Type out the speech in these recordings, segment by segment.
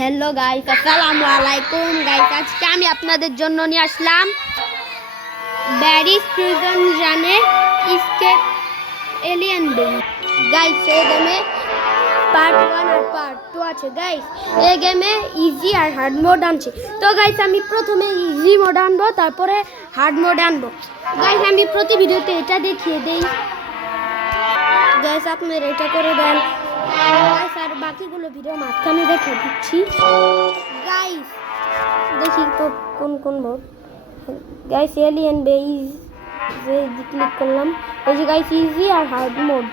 Hello guys, আসসালামু আলাইকুম guys. আজকে আমি আপনাদের জন্য নিয়ে আসলাম ব্যারিস প্রিজন জানের এসকেপ এলিয়েন বেস। গাইস এই গেমে পার্ট 1 আর পার্ট 2 আছে গাইস। এই গেমে ইজি আর হার্ড মোড আছে। তো গাইস আমি প্রথমে ইজি মোড আনবো, তারপরে হার্ড মোড আনবো। গাইস আমি প্রতি ভিডিওতে এটা দেখিয়ে দেই। গাইস আপনারা এটা করে দেন গাইস, আর বাকিগুলো ভিডিও মাঝখানে দেখে দিচ্ছি গাইস। দেখি তো কোন মোড। গাইস এলিয়েন বেস যে ক্লিক করলাম, এই যে গাইস ইজি আর হার্ড মোড।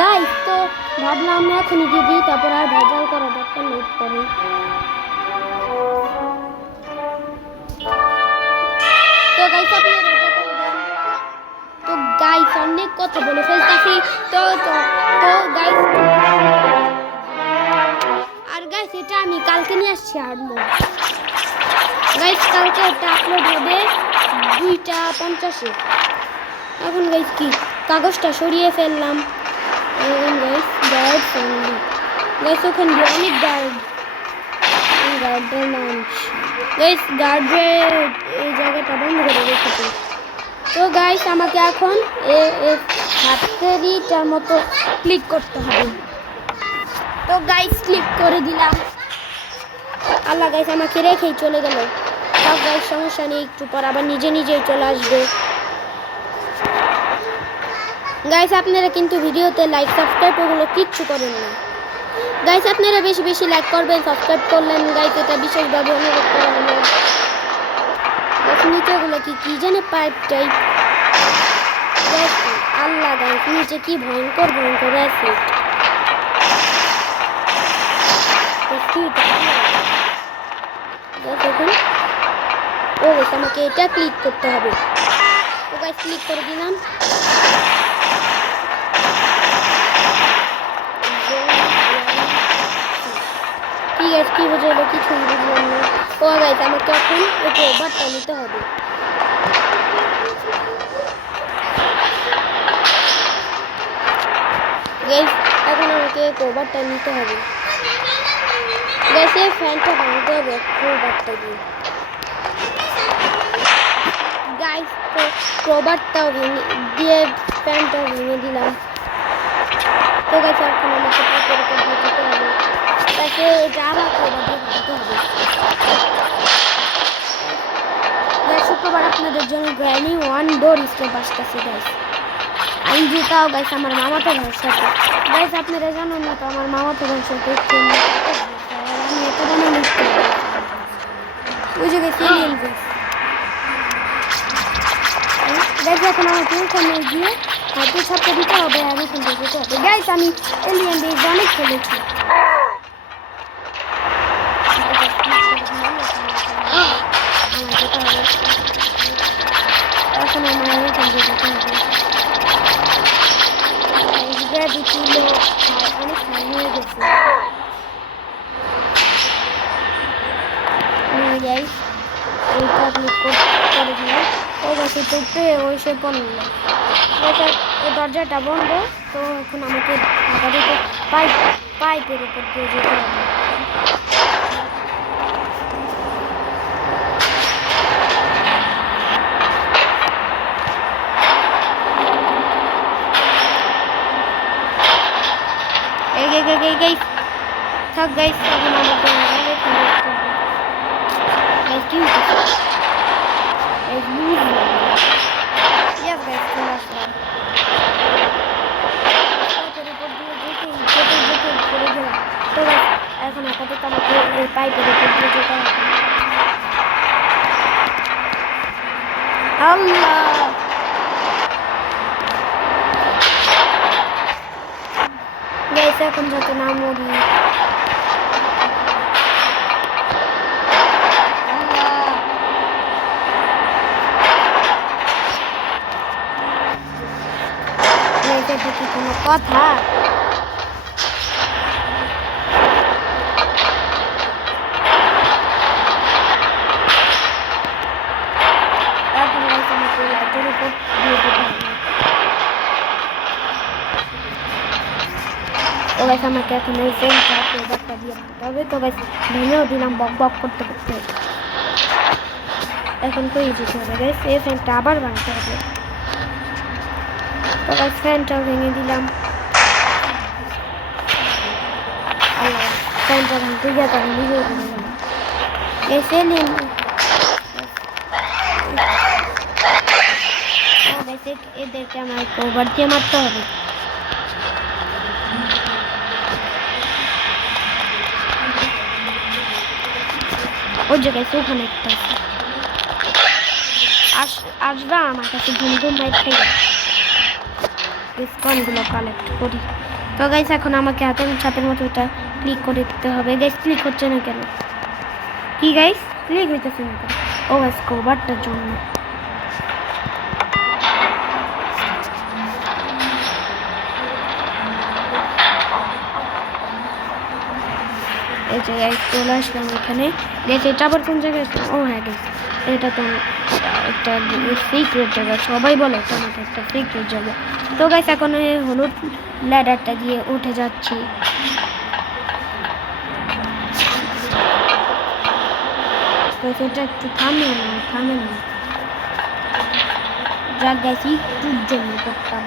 গাইস তো ভাবলাম আমরা এখনই দিয়ে দিই, তারপর আর ভেজাল করা দরকার নেই পরে। তো গাইস আপনারা এটা করে দেন। তো গাইস অনেক কথা বলে ফেলতেছি। তো গাইস আর গাইস এটা আমি কালকে নিয়ে আসছি হার্ড মোড। গাইস কালকে এটা আপলোড হবে 2:50-এ। এখন গাইস কি কাগজটা সরিয়ে ফেললাম। গাইস গার্ড ফ্রেন্ডলি গাইস, ওখানে অনেক গার্ডের লাঞ্চ গাইস, গার্ডের এই জায়গাটা বন্ধ করে রেখেছে। তো গাইস আমাকে এখন হাতের মতো ক্লিক করতে হবে। তো গাইস ক্লিক করে দিলাম। আল্লাহ গাইস আমাকে রেখেই চলে গেল। সব গাইস সমস্যা নেই, একটু পর আবার নিজেই চলে আসবে। গাইস আপনারা কিন্তু ভিডিওতে লাইক সাবস্ক্রাইব ওগুলো কিচ্ছু করেন না। গাইস আপনারা বেশি লাইক করবেন, সাবস্ক্রাইব করলেন গাইস, এটা বিশেষভাবে অনুরোধ করা হলো। নিচেগুলো কি জানে পাইপ টাইপ। আল্লাহ গাইস নিচে কি ভয়ঙ্কর অ্যাসিড। ও আমাকে এটা ক্লিক করতে হবে। তো গাইস ক্লিক করে দিলাম। কি বোঝালো কিছু বুঝলাম না। ও গাইস আমাকে এখন একটু ওভারটা নিতে হবে। গাইস এখন আমাকে ওভারটা নিতে হবে। গাইস এই ফ্যানটা ভাঙতে হবে ওভারটা দিয়ে। গাইস তো ওভারটাও দিয়ে ফ্যানটা ভেঙে দিলাম। তো গাইস এখন আমাকে পাইপের উপর দিয়ে দিতে হবে। তাকে এটা আবার ওভার দিয়ে ভাঙতে হবে। গাইস শুক্রবার আপনাদের জন্য গ্র্যানি 1 ডোর স্টেপ আসতেছে গাইস। আমি যেটাও গাইস আমার মামাতো ভাইয়ের সাথে। গাইস আপনারা জানেন না তো আমার মামাতো ভাইয়ের সাথে আমি এটা বানানো ওই জায়গায় এলিয়েন বেস। গাইস এখন আমাকে ওখানে গিয়ে হাতে ছাপটা দিতে হবে আর এখান থেকে যেতে হবে। গাইস আমি এলিয়েন বেস অনেক খেলেছি। এখন আমার এখান থেকে যেতে হবে। গ্র্যাভিটি অনেক হাই হয়ে গেছে। গাইস এইটা ক্লিক করে দিলাম। ও গাছে তো উপরে ওই সে পড়ল। এই দরজাটা বন্ধ। তো এখন আমাকে ঢাকা দিতে পাইপের উপর দিয়ে যেতে হবে। গাইস থাক গাইস এখন আমাকে কি এখন আপাতত আমাকে এই পাইপের উপর দিয়ে যেতে হবে। আল্লাহ গাইস এখন যাতে না মরি। এটা কি কোনো কথা? এখন গাইস আমাকে লাইটের উপর দিয়ে যেতে হবে। ও গাইস আমাকে এখন এই ফ্যানটা প্রোডাক্টটা দিয়ে দিতে হবে। তো গাইস ভেঙেও দিলাম বক বক করতে করতে। এখন কই যেতে হবে গাইস, এই ফ্যানটা আবার ভাঙতে হবে। তো গাইস ফ্যানটাও ভেঙে দিলাম। আল্লাহ, ফ্যানটা ভাঙতে গিয়ে তো আমি নিজেই ভেঙে গেলাম। এসে নিন এদেরকে আমার ওভার দিয়ে মারতে হবে। ওই জায়গায় ওখানে একটা আসবা আমার কাছে ধুমধুম বাইক থেকে ডিসকাউন্টগুলো কালেক্ট করি। তো গাইস এখন আমাকে হাতের ছাতের মতো এটা ক্লিক করে দিতে হবে। গাইস ক্লিক হচ্ছে না কেন? কি গাইস ক্লিক হইতেছে না কেন? ও গাইস কভারটার জন্য। এই যে গাইস চলে আসলাম এখানে। গাইস এটা আবার কোন জায়গায়? ও হ্যাঁ গাইস এটা তো একটা সিক্রেট জায়গা, সবাই বলে এটা নাকি একটা সিক্রেট জায়গা। তো গাইস এখন এই হলুদ ল্যাডারটা দিয়ে উঠে যাচ্ছি। তো সেটা একটু থামে না যাক গাইস একটুর জন্য করতাম।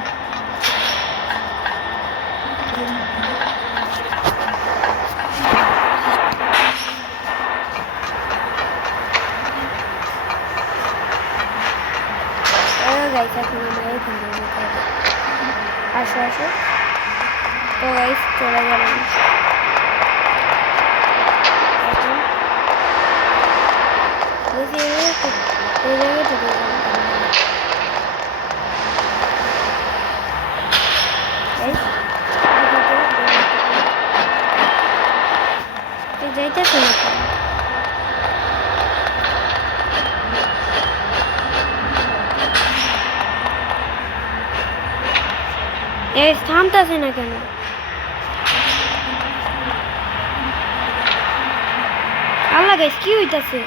গাইস এখন আমরা এখানে আসো তো গাইস চলে গেলাম। যাইতেছে না থামতেছে না কেন? আল্লাহ গাইস কি হইতাছে?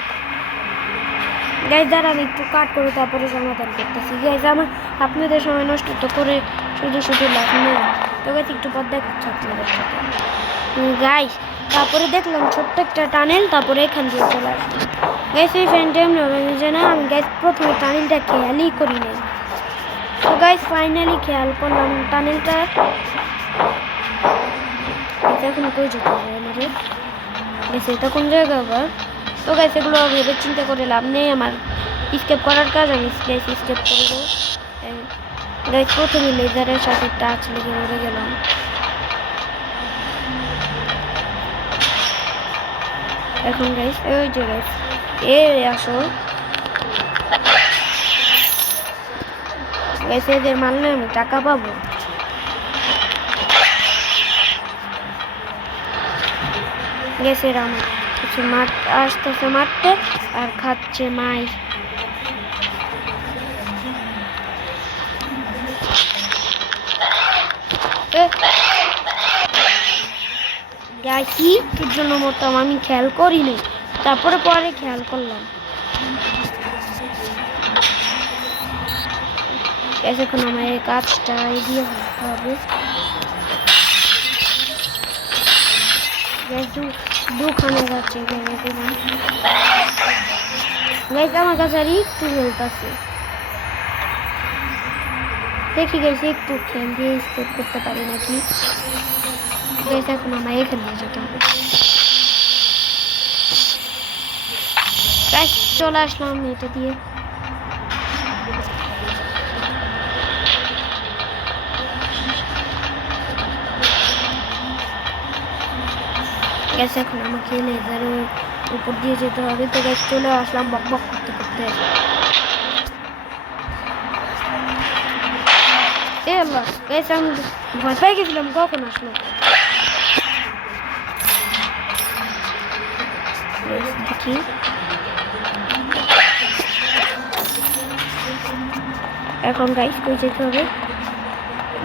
গাইস দ্বারা আমি একটু কাট করে তারপরে সমাধান করতেছি। গাইস আমার আপনাদের সময় নষ্ট তো করে শুধু লাভ নেই। তো গাইস একটু পর দেখাচ্ছি আপনাদের সাথে। গাইস তারপরে দেখলাম ছোট্ট একটা টানেল, তারপরে এখান দিয়ে চলে আসলাম। গাইস এই ফ্যানটা এমনি হবে যে না, আমি গাইস প্রথমে টানেলটা খেয়ালই করি নাই। তো গাইস ফাইনালি খেয়াল করলাম টানেলটা। এখন কই যেতে হবে আমাদের? গাইস এটা কোন জায়গা আবার? তো গাইস এগুলো ভেবে চিন্তা করে লাভ নেই, আমার স্কেপ করার কাজ আমি গাইস স্কেপ করবো। গাইস প্রথমে লেজারের সাথে টাচ লেগে মরে গেলাম। এখন গাইস ওই যে গাইস আসো গাইস, এদের মারলে আমি টাকা পাবো। গাইস এরা আমার কিছু আসতেছে মারতে আর খাচ্ছে মাই। গাইস কি জন্য মরতাম আমি খেয়াল করিনি, তারপরে পরে খেয়াল করলাম। এখন আমার এই কাজটা এগিয়ে করতে হবে। দুখানে যাচ্ছে গাইস আমার কাছে আর একটু হেলতেছে। দেখি গাইস একটু খেল দিয়ে স্টেপ করতে পারি নাকি। গাইস এখন আমার এখানে যেতে হবে। গাইস চলে আসলাম এটা দিয়ে। গাইস এখন আমাকে লেজারের উপর দিয়ে যেতে হবে। তো গাইস চলে আসলাম বক বক করতে করতে। আল্লাহ গাইস আমি ভয় পেয়ে গেছিলাম, কখন আসলো? দেখি এখন গাইস কই যেতে হবে?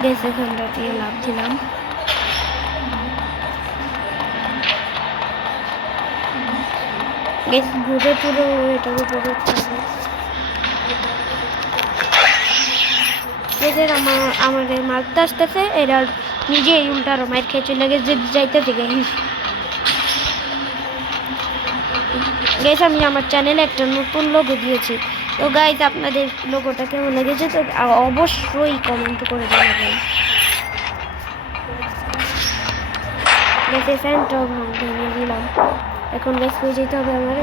গাইস এখানটা দিয়ে লাভ দিলাম। গাইস ঘুরে পুরো এটার উপরে উঠতে হবে। এদের আমাদের মারতে আসতেছে, এরা নিজেই উল্টার মাইর খেয়ে চলে গেছে যাইতেছে গাইস। গাইস আমি আমার চ্যানেলে একটা নতুন লোগো দিয়েছি, তো গাইস আপনাদের লোগোটা কেমন লেগেছে তো অবশ্যই কমেন্ট করে জানাবেন। গাইস ফ্যানটাও ভেঙে দিলাম। এখন গাইস হয়ে যেতে হবে আমার।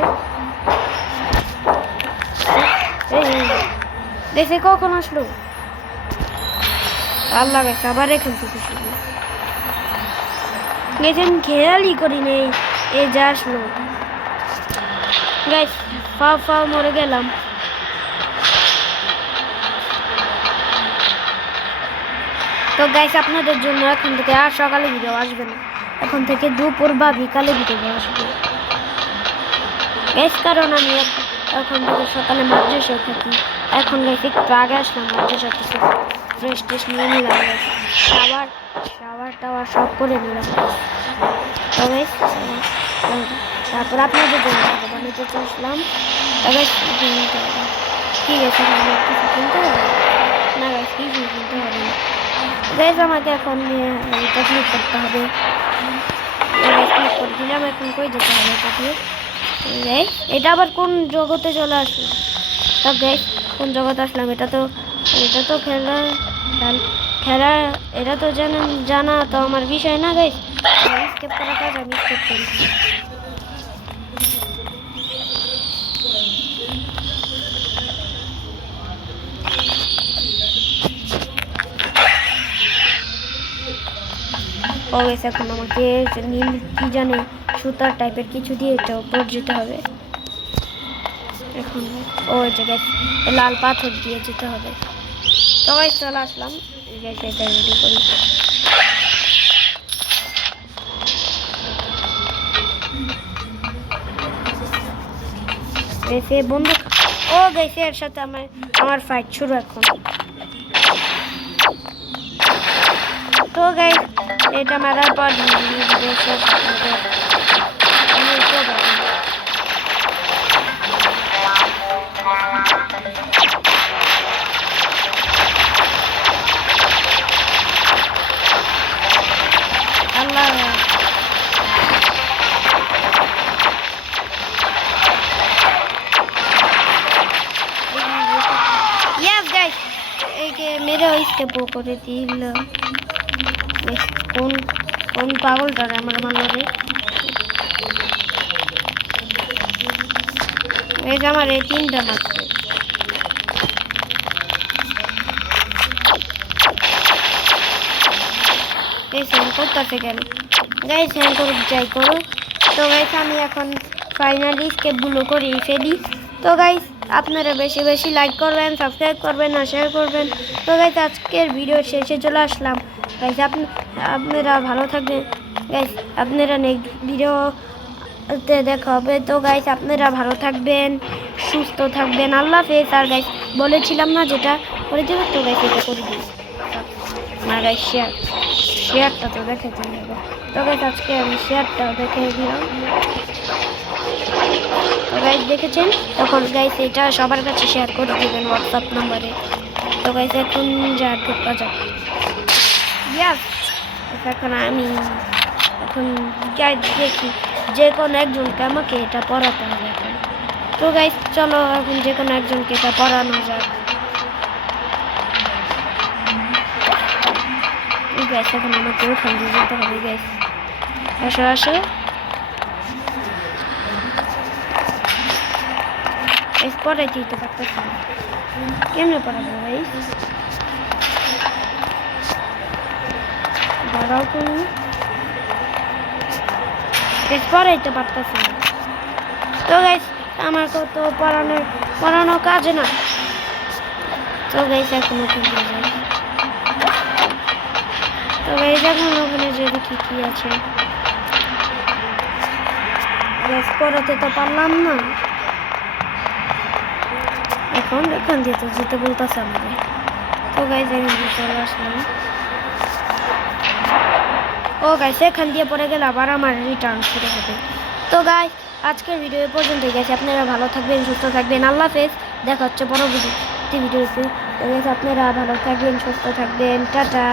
দেখে কখন আসলো আল্লাহ গাইস, আবার এখান থেকে শুরু গেছেন, খেয়ালই করি নেই এ যা আসলো গাইস। ফাও মরে গেলাম। তো গাইস আপনাদের জন্য এখন থেকে আর সকালে ভিডিও আসবে না, এখন থেকে দুপুর বা বিকালে ভিডিও আসবে গাইস, কারণ আমি এখন থেকে সকালে মাদ্রাসায় থাকি। এখন গাইস একটু আগে আসলাম মাদ্রাসা থেকে, ফ্রেশ ট্রেশ নিয়ে নিলাম গাইস, শাওয়ার টাওয়ার সব করে নিলাম তো গাইস। তারপর আপনাদের জন্য বানাতে আসলাম। ঠিক আছে কিছু কিনতে হবে না গাইস, কিছু কিনতে হবে না গাইস, আমাকে এখন এটা ক্লিক করতে হবে। ক্লিক করে দিলাম, এখন কই যেতে হবে এটা দিয়ে। এটা আবার কোন জগতে চলে আসলো? তা গাইস কোন জগতে আসলাম? এটা তো খেলা এটা তো জানা তো আমার বিষয় না গাইস। স্কেপ করা কাজ আমি স্কেপ করি। ও গাইস এখন আমাকে নীল কি জানে সুতার টাইপের কিছু দিয়ে এটা উপর যেতে হবে। এখন ওই জায়গায় লাল পাথর দিয়ে যেতে হবে। তো গাইস চলে আসলাম, গাইস এটা রেডি করি। গাইস বন্ধু, ও গাইস এর সাথে আমার ফাইট শুরু এখন। তো গাইস এটা মারার পর আল্লাহ yes guys একে মেরে ওইকে পো করে দিল। কোন পাগলটা আমার মারলো রে? এই যে আমার এই তিনটা মারছে। এই সেন করতেছে কেন গাইস? সেন করুক যাই করুক। তো গাইস আমি এখন ফাইনালি স্কেপগুলো করেই ফেলি। তো গাইস আপনারা বেশি বেশি লাইক করবেন, সাবস্ক্রাইব করবেন আর শেয়ার করবেন। তো গাইস আজকের ভিডিও শেষে চলে আসলাম গাইস। আপনারা ভালো থাকবেন গাইস, আপনারা নেক্সট ভিডিওতে দেখা হবে। তো গাইস আপনারা ভালো থাকবেন, সুস্থ থাকবেন, আল্লাহ হাফেজ। আর গাইস বলেছিলাম না যেটা করে দেবেন, তো গাইস এটা করে দিন না গাইস। শেয়ারটা তো দেখাতে হবে। তো গাইস আজকে আমি শেয়ারটা দেখে দিলাম। তো গাইস দেখেছেন, তখন গাইস এটা সবার কাছে শেয়ার করে দেবেন হোয়াটসঅ্যাপ নাম্বারে। তো গাইস এখন যা ঢোকা যাক। এখন আমি দেখি যে কোনো একজনকে আমাকে এটা পড়াতে হবে এখন। তো গাইস চলো এখন যে কোনো একজনকে এটা পড়ানো যাক। গাইস এখন আমাকে ওখান দিয়ে যেতে হবে গাইস। আসো পড়াইতেই তো পারতেছি না, কেমনে পড়াবো গাইস? দাঁড়াও তুমি, পড়াইতে পারতেছি না। তো গাইস আমার তো পড়ানো কাজ না। তো গাইস এখন ওখানে যাই। তো গাইস এখন ওখানে যে দেখি কি আছে। গাইস পড়াতে তো পারলাম না, এখন এখান দিয়ে তো যেতে বলতেছে আমাদের। তো গাইস আমি চলে আসলাম। ও গাইস এখান দিয়ে পড়ে গেলে আবার আমার রিটার্ন শুরু হবে। তো গাইস আজকের ভিডিও পর্যন্ত গেছে। আপনারা ভালো থাকবেন, সুস্থ থাকবেন, আল্লাহ হাফেজ। দেখা হচ্ছে পরবর্তী ভিডিওতে। আপনারা ভালো থাকবেন, সুস্থ থাকবেন, টাটা।